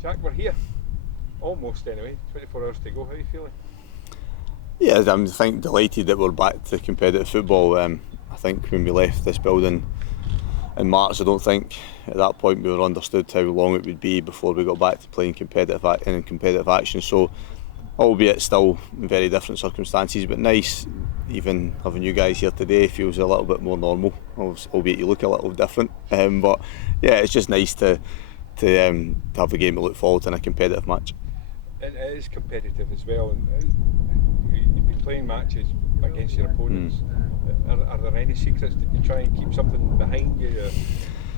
Jack, we're here. Almost anyway. 24 hours to go. How are you feeling? Yeah, I'm delighted that we're back to competitive football. I think when we left this building in March, I don't think at that point we were understood how long it would be before we got back to playing competitive action. So, albeit still in very different circumstances, but nice. Even having you guys here today feels a little bit more normal. Albeit you look a little different, but yeah, it's just nice to have a game to look forward to in a competitive match. It is competitive as well, and you've been playing matches against your opponents. Are there any secrets that you try and keep something behind you?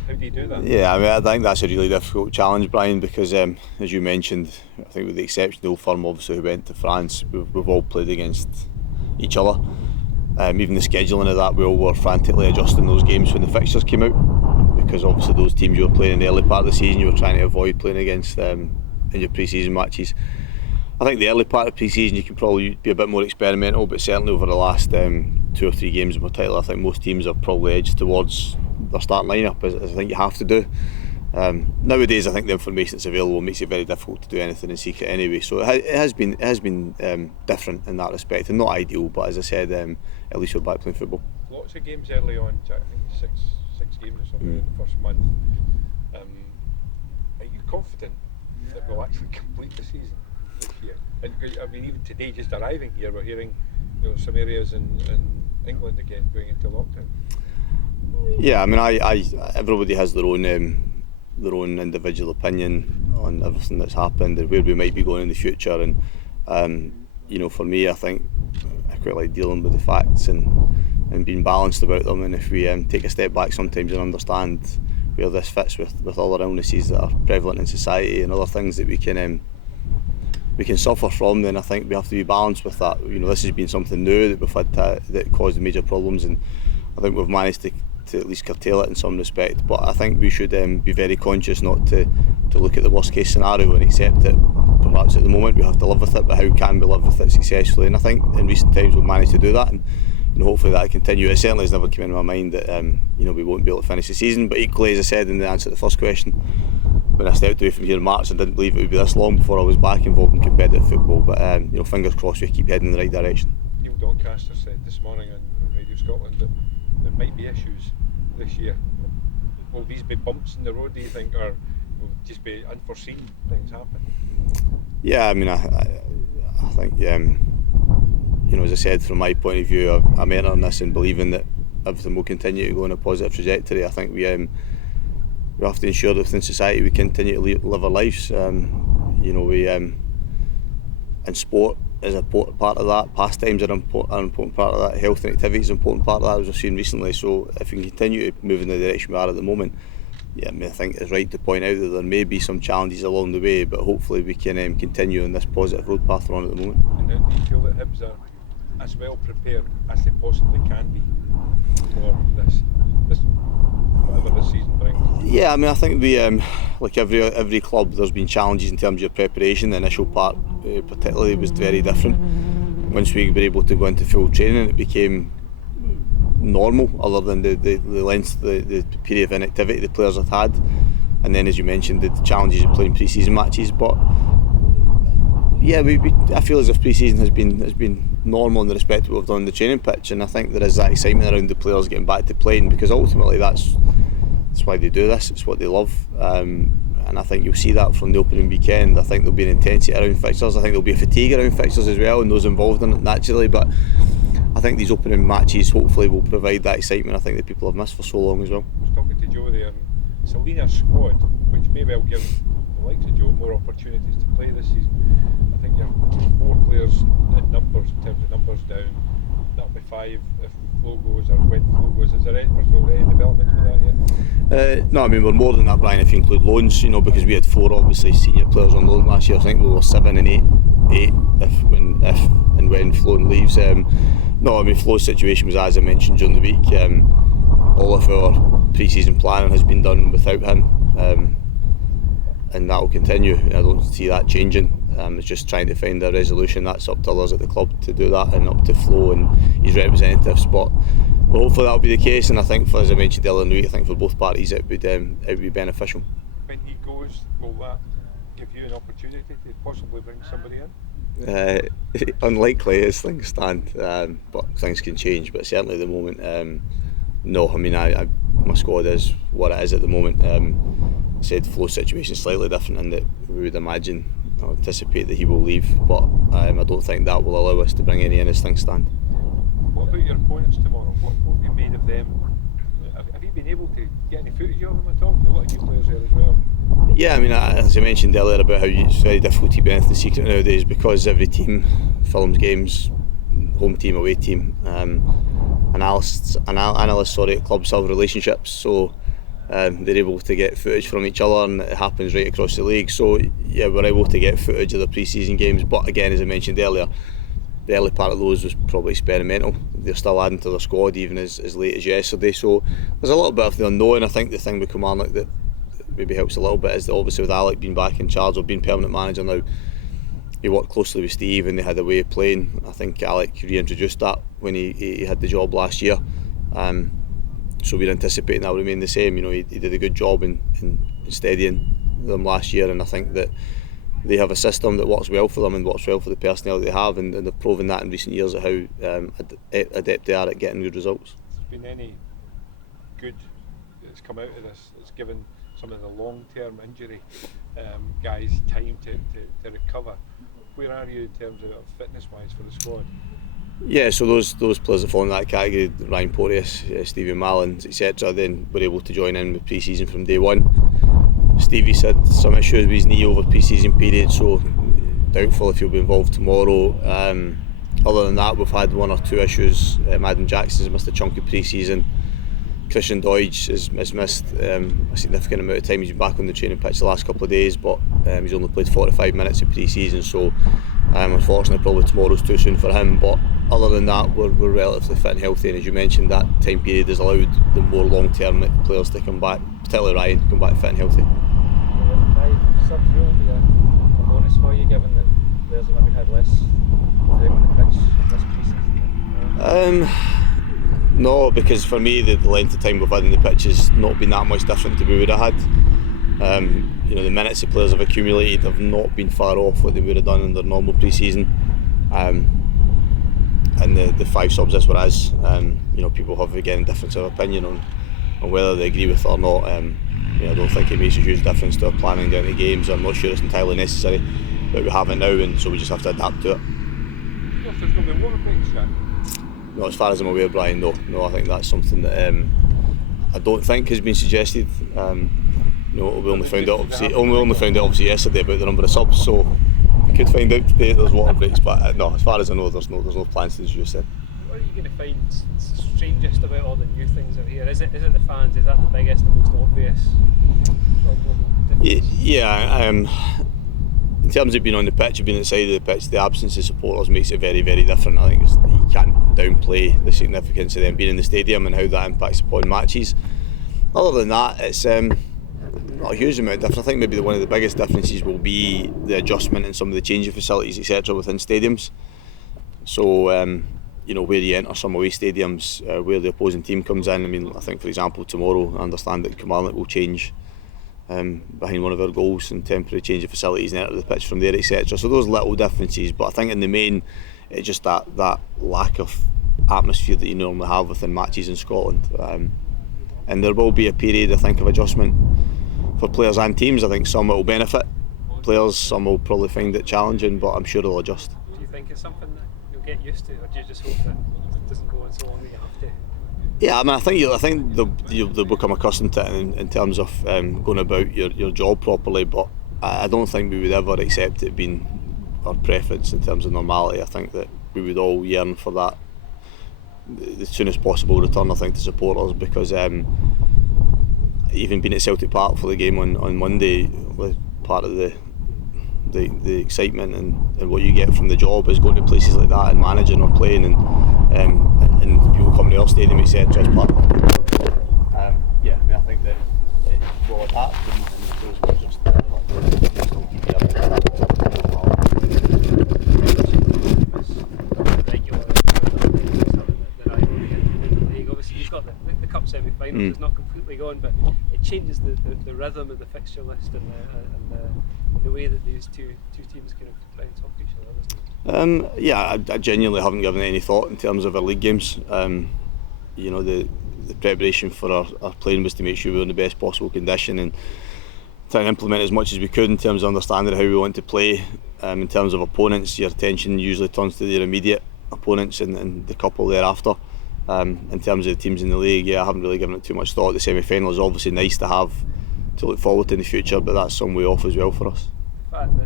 How do you do that? Yeah, I think that's a really difficult challenge, Brian, because as you mentioned, I think with the exception of the old firm obviously who went to France, we've all played against each other. Even the scheduling of that, we all were frantically adjusting those games when the fixtures came out, because obviously those teams you were playing in the early part of the season, you were trying to avoid playing against in your pre-season matches. I think the early part of pre-season you can probably be a bit more experimental, but certainly over the last 2 or 3 games in particular, I think most teams have probably edged towards their starting lineup, as I think you have to do. Nowadays, I think the information that's available makes it very difficult to do anything in secret anyway. So it has been different in that respect, and not ideal. But as I said, at least we're back playing football. Lots of games early on, Jack. I think six games or something in the first month. Are you confident that we'll actually complete the season this year? And I mean, even today, just arriving here, we're hearing some areas in England again going into lockdown. Yeah, I mean, everybody has their own individual opinion on everything that's happened and where we might be going in the future. And for me, I think I quite like dealing with the facts and being balanced about them. And if we take a step back sometimes and understand where this fits with other illnesses that are prevalent in society and other things that we can suffer from, then I think we have to be balanced with that. This has been something new that we've had that caused major problems, and I think we've managed to at least curtail it in some respect. But I think we should be very conscious not to look at the worst case scenario and accept that perhaps at the moment we have to live with it, but how can we live with it successfully? And I think in recent times we've managed to do that, and hopefully that will continue. It certainly has never come into my mind that we won't be able to finish the season, but equally, as I said in the answer to the first question, when I stepped away from here in March, I didn't believe it would be this long before I was back involved in competitive football. But fingers crossed we keep heading in the right direction. Neil Doncaster said this morning on Radio Scotland that there might be issues this year. Will these be bumps in the road, do you think, or will just be unforeseen things happen? Yeah, I mean, I think as I said, from my point of view, I'm entering this and believing that everything will continue to go in a positive trajectory. I think we have to ensure that within society we continue to live our lives. And sport is an important part of that. Pastimes are an important part of that. Health and activity is an important part of that, as we've seen recently. So if we can continue to move in the direction we are at the moment, I think it's right to point out that there may be some challenges along the way, but hopefully we can continue on this positive road path we're on at the moment. And do you feel that Hibs are as well prepared as they possibly can be for this whatever this season brings? Yeah, I mean, I think we, like every club, there's been challenges in terms of your preparation. The initial part particularly was very different. Once we were able to go into full training, it became normal, other than the length, the period of inactivity the players had. And then, as you mentioned, the challenges of playing pre-season matches. But yeah, I feel as if pre-season has been normal in the respect of what we've done on the training pitch, and I think there is that excitement around the players getting back to playing, because ultimately that's why they do this. It's what they love, and I think you'll see that from the opening weekend. I think there'll be an intensity around fixtures. I think there'll be a fatigue around fixtures as well, and those involved in it naturally. But I think these opening matches hopefully will provide that excitement I think that people have missed for so long as well. I was talking to Joe there. It's a leaner squad, which may well give the likes of Joe more opportunities to play this season. I think you're 4 players in numbers, in terms of numbers down. That'll be 5 if Flo goes or when Flo goes. Is there any development with that yet? No, I mean, we're more than that, Brian, if you include loans, because we had 4 obviously senior players on loan last year. I think we were 7 and 8 if and when Flo leaves. No, I mean, Flo's situation was, as I mentioned during the week, all of our pre-season planning has been done without him, and that will continue. I don't see that changing. It's just trying to find a resolution. That's up to others at the club to do that, and up to Flo and his representatives. But hopefully that'll be the case, and I think, as I mentioned earlier in the week, I think for both parties it would be beneficial. When he goes, will that give you an opportunity to possibly bring somebody in? Unlikely as things stand, but things can change. But certainly at the moment, no. I mean, my squad is what it is at the moment. Said Flo's situation slightly different in that we would imagine or anticipate that he will leave, but I don't think that will allow us to bring any in as things stand. What about your opponents tomorrow? What have you made of them? Have you been able to get any footage of them at all? A lot of new players there as well. Yeah, I mean, as I mentioned earlier about how it's very difficult to be anything secret nowadays because every team films games, home team, away team. Analysts at clubs have relationships, so they're able to get footage from each other, and it happens right across the league. So yeah, we're able to get footage of the pre-season games, but again, as I mentioned earlier, the early part of those was probably experimental. They're still adding to their squad even as late as yesterday, so there's a little bit of the unknown. I think the thing with Kilmarnock that maybe helps a little bit is that obviously with Alec being back in charge or being permanent manager now, he worked closely with Steve and they had a way of playing. I think Alec reintroduced that when he had the job last year, so we're anticipating that will remain the same. You know, he did a good job in steadying them last year, and I think that they have a system that works well for them and works well for the personnel that they have, and they've proven that in recent years at how adept they are at getting good results. Has there been any good that's come out of this that's given some of the long-term injury guys time to recover? Where are you in terms of fitness-wise for the squad? Yeah, so those players that fall in that category, Ryan Porteous, Stevie Mallins, etc., then were able to join in with pre-season from day one. Stevie's had some issues with his knee over pre-season period, so doubtful if he'll be involved tomorrow. Other than that, we've had one or two issues. Adam Jackson's missed a chunk of pre-season. Christian Deutsch has missed a significant amount of time. He's been back on the training pitch the last couple of days, but he's only played 45 minutes of pre-season, so unfortunately probably tomorrow's too soon for him. But other than that, we're relatively fit and healthy, and as you mentioned, that time period has allowed the more long-term players to come back, particularly Ryan, come back fit and healthy. Subs will be a bonus for you, given that players have maybe had less time on the pitch this pre-season? No, because for me the length of time we've had in the pitch has not been that much different to we would have had. You know, the minutes the players have accumulated have not been far off what they would have done in their normal pre-season. And the 5 subs this one is, you know, people have again a difference of opinion on whether they agree with it or not. You know, I don't think it makes a huge difference to our planning down the games. I'm not sure it's entirely necessary, but we have it now, and so we just have to adapt to it. If there's going to be more breaks, Jack? No, as far as I'm aware, Brian, no, I think that's something that I don't think has been suggested. No, we only found out obviously yesterday about the number of subs, so I could find out today if there's water breaks, but no, as far as I know, there's no plans to, as you said. What are you going to find strangest about all the new things that are here? Is it the fans? Is that the biggest, the most obvious problem? Yeah, in terms of being on the pitch and being outside of the pitch, the absence of supporters makes it very, very different. I think you can't downplay the significance of them being in the stadium and how that impacts upon matches. Other than that, it's not a huge amount different. I think maybe one of the biggest differences will be the adjustment in some of the changing facilities, etc., within stadiums. So, you know, where you enter some away stadiums, where the opposing team comes in. I mean, I think, for example, tomorrow, I understand that Kilmarnock will change behind one of our goals and temporary change of facilities and enter the pitch from there, etc. So those little differences, but I think in the main, it's just that lack of atmosphere that you normally have within matches in Scotland. And there will be a period, I think, of adjustment for players and teams. I think some will benefit players, some will probably find it challenging, but I'm sure they'll adjust. Do you think it's something that you'll get used to, or do you just hope that it doesn't go on so long that you have to? Yeah, I mean, I think they'll become accustomed to it in terms of going about your job properly, but I don't think we would ever accept it being our preference in terms of normality. I think that we would all yearn for that the soonest possible return, I think, to supporters, because even being at Celtic Park for the game on Monday, part of the excitement and what you get from the job is going to places like that and managing or playing and people coming to our stadium, etc. as part of it. Yeah, I mean, I think that it will adapt and the players will just Obviously, you've got the cup semi-finals. It's not completely gone, but it changes the rhythm of the fixture list and the way that these two teams kind of try and talk to each other, doesn't it? Yeah, I genuinely haven't given it any thought in terms of our league games. You know, the preparation for our playing was to make sure we were in the best possible condition and try and implement as much as we could in terms of understanding how we want to play. In terms of opponents, your attention usually turns to their immediate opponents and the couple thereafter. In terms of the teams in the league, I haven't really given it too much thought. The semi-final is obviously nice to have to look forward to in the future, but that's some way off as well for us. The fact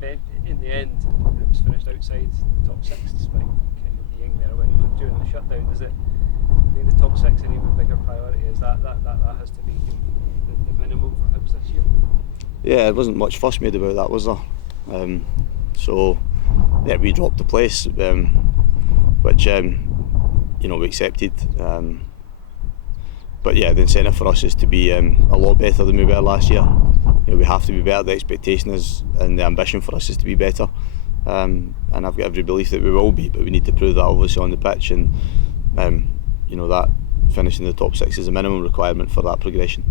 that in the end it was finished outside the top six despite kind of being there when during the shutdown, does it make the top six an even bigger priority? Is that has to be the minimum for Hibs this year? Yeah, there wasn't much fuss made about that, was there? So yeah, we dropped the place, which we accepted. But yeah, the incentive for us is to be a lot better than we were last year. We have to be better. The expectation is, and the ambition for us is to be better. And I've got every belief that we will be, but we need to prove that obviously on the pitch. And that finishing the top six is a minimum requirement for that progression.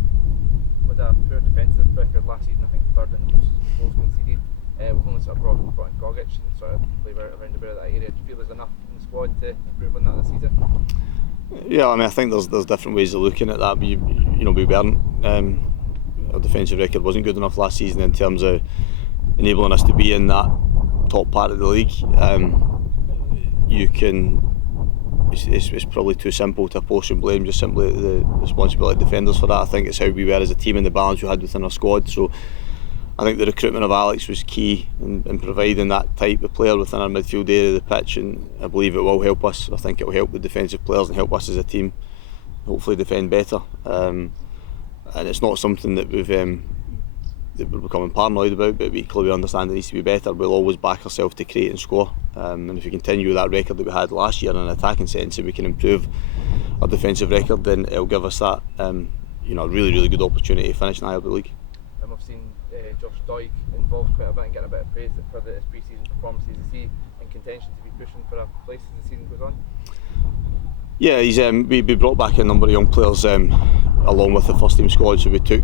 With a poor defensive record last season, I think third in most goals conceded. We've only sort of brought in Gogic and sort of played around about that area. Do you feel there's enough in the squad to improve on that this season? Yeah, I think there's different ways of looking at that. But we weren't. Our defensive record wasn't good enough last season in terms of enabling us to be in that top part of the league. It's probably too simple to apportion blame just simply the responsibility of defenders for that. I think it's how we were as a team and the balance we had within our squad. So I think the recruitment of Alex was key in providing that type of player within our midfield area of the pitch, and I believe it will help us. I think it will help the defensive players and help us as a team hopefully defend better. And it's not something that that we're becoming paranoid about, but we clearly understand it needs to be better. We'll always back ourselves to create and score, and if we continue with that record that we had last year in an attacking sense, if we can improve our defensive record, then it'll give us that a really, really good opportunity to finish in the Irish League. And we've seen Josh Doig involved quite a bit and getting a bit of praise for his pre-season performances. Is he in contention to be pushing for a place as the season goes on? Yeah, he's we brought back a number of young players along with the first team squad, so we took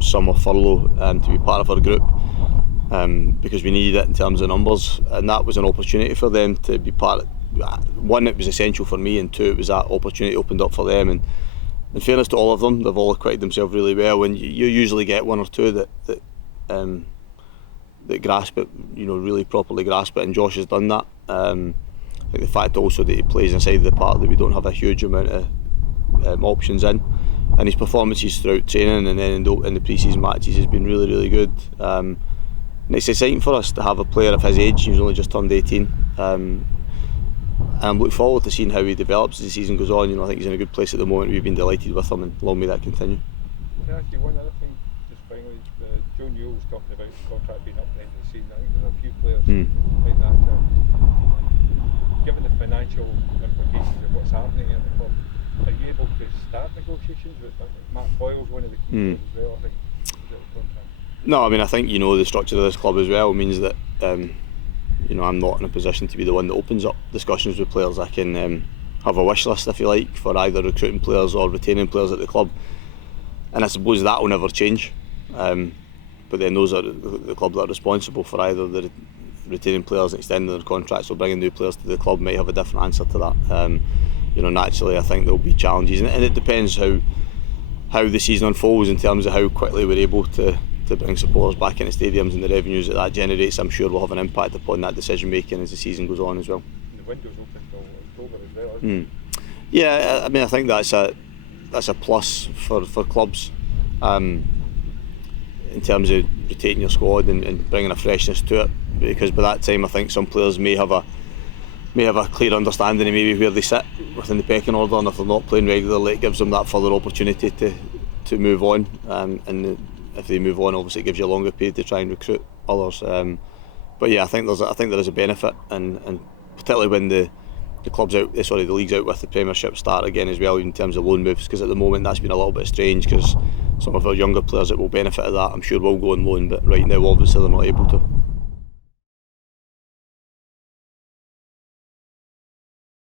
some off furlough to be part of our group because we needed it in terms of numbers, and that was an opportunity for them to be part of. One, it was essential for me, and two, it was that opportunity opened up for them. And in fairness to all of them, they've all acquitted themselves really well, and you usually get one or two that grasp it, really properly grasp it, and Josh has done that. I think the fact also that he plays inside the park that we don't have a huge amount of options in, and his performances throughout training and then in the pre-season matches has been really, really good. And it's exciting for us to have a player of his age. He's only just turned 18. And I'm looking forward to seeing how he develops as the season goes on. I think he's in a good place at the moment. We've been delighted with him, and long may that continue. Can I ask you one other thing, just finally? Joe Newell was talking about the contract being up at the end of the season. I think there are a few players like that. Given the financial implications of what's happening at the club, are you able to start negotiations with Matt Boyle's one of the key players as well? I think. No, I think the structure of this club as well means that I'm not in a position to be the one that opens up discussions with players. I can have a wish list, if you like, for either recruiting players or retaining players at the club, and I suppose that will never change. But then those are the club that are responsible for either the retaining players and extending their contracts or bringing new players to the club might have a different answer to that. Naturally I think there will be challenges, and it depends how the season unfolds in terms of how quickly we're able to bring supporters back into stadiums and the revenues that generates. I'm sure will have an impact upon that decision making as the season goes on as well. And the window's open till October as well, isn't it? Yeah, I think that's a plus for clubs in terms of rotating your squad and bringing a freshness to it, because by that time I think some players may have a clear understanding of maybe where they sit within the pecking order, and if they're not playing regularly it gives them that further opportunity to move on, and if they move on obviously it gives you a longer period to try and recruit others. But yeah, I think there is a benefit, and particularly when the league's out with the Premiership start again as well, in terms of loan moves, because at the moment that's been a little bit strange because some of our younger players that will benefit of that I'm sure will go on loan, but right now obviously they're not able to.